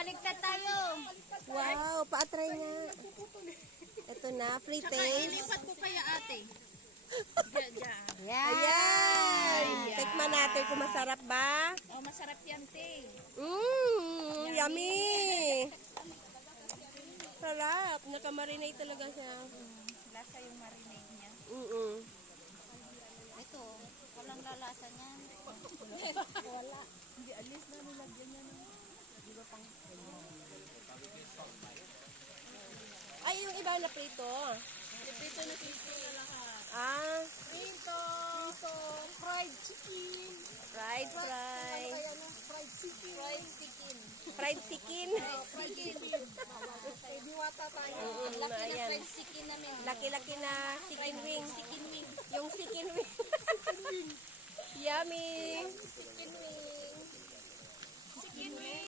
baliktad tayo. Wow, pa-try nga. Ito na, free taste. Ilipat ko kaya ate. Ayan. Ayan. Tikman natin kung masarap ba. Oh, masarap yan, te. Yummy. Sarap. Nakamarinate talaga siya. Lasa yung marinade niya. Ito, walang lalasa niyan. Wala. Hindi alis na nilagyan niya ng... Di ba pang... Ay, yung iba na prito. Prito na crispy na lahat. Ah, Prito, fried chicken. fried. Kaya ng fried chicken. Fried chicken. Fried chicken. May diwata tayo. Ang laki na ayan. fried chicken namin. Laki-laki na chicken wing. Chicken wing. Yung chicken wing. Yummy. Chicken wing. Chicken wing.